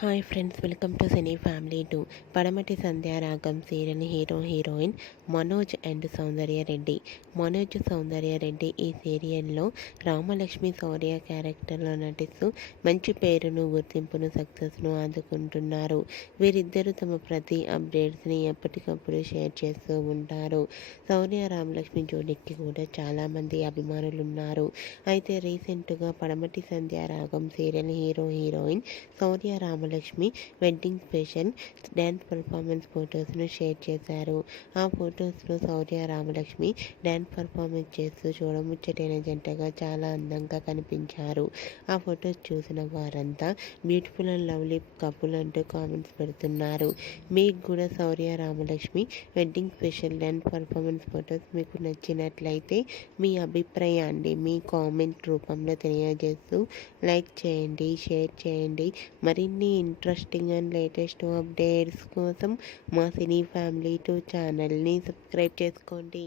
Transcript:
Hi friends, welcome to cine family 2. పడమటి Sandhyaragam serial heroine Manoj and సౌందర్య రెడ్డి. మనోజ్ సౌందర్య రెడ్డి ఈ సీరియల్లో రామలక్ష్మి శౌర్య క్యారెక్టర్లో నటిస్తూ మంచి పేరును, గుర్తింపును, సక్సెస్ను అందుకుంటున్నారు. వీరిద్దరూ తమ ప్రతి అప్డేట్స్ని ఎప్పటికప్పుడు షేర్ చేస్తూ ఉంటారు. శౌర్య రామలక్ష్మి జోడీకి కూడా చాలామంది అభిమానులు ఉన్నారు. అయితే రీసెంట్గా Padamati Sandhyaragam serial heroine Shourya Ramalakshmi wedding special dance performance ఫొటోస్ను షేర్ చేశారు. ఆ ఫొటోస్లో శౌర్య రామలక్ష్మి డ్యాన్స్ పర్ఫార్మెన్స్ చేస్తూ చూడముచ్చటైన జంటగా చాలా అందంగా కనిపించారు. ఆ ఫొటోస్ చూసిన వారంతా బ్యూటిఫుల్ అండ్ లవ్లీ కపుల్ అంటూ కామెంట్స్ పెడుతున్నారు. మీకు కూడా Shourya Ramalakshmi wedding special dance performance photos మీకు నచ్చినట్లయితే మీ అభిప్రాయాన్ని మీ కామెంట్ రూపంలో తెలియజేస్తూ లైక్ చేయండి, షేర్ చేయండి. మరిన్ని ఇంట్రెస్టింగ్ అండ్ లేటెస్ట్ అప్డేట్స్ కోసం మా సినీ ఫ్యామిలీ 2 ఛానల్ని సబ్స్క్రైబ్ చేసుకోండి.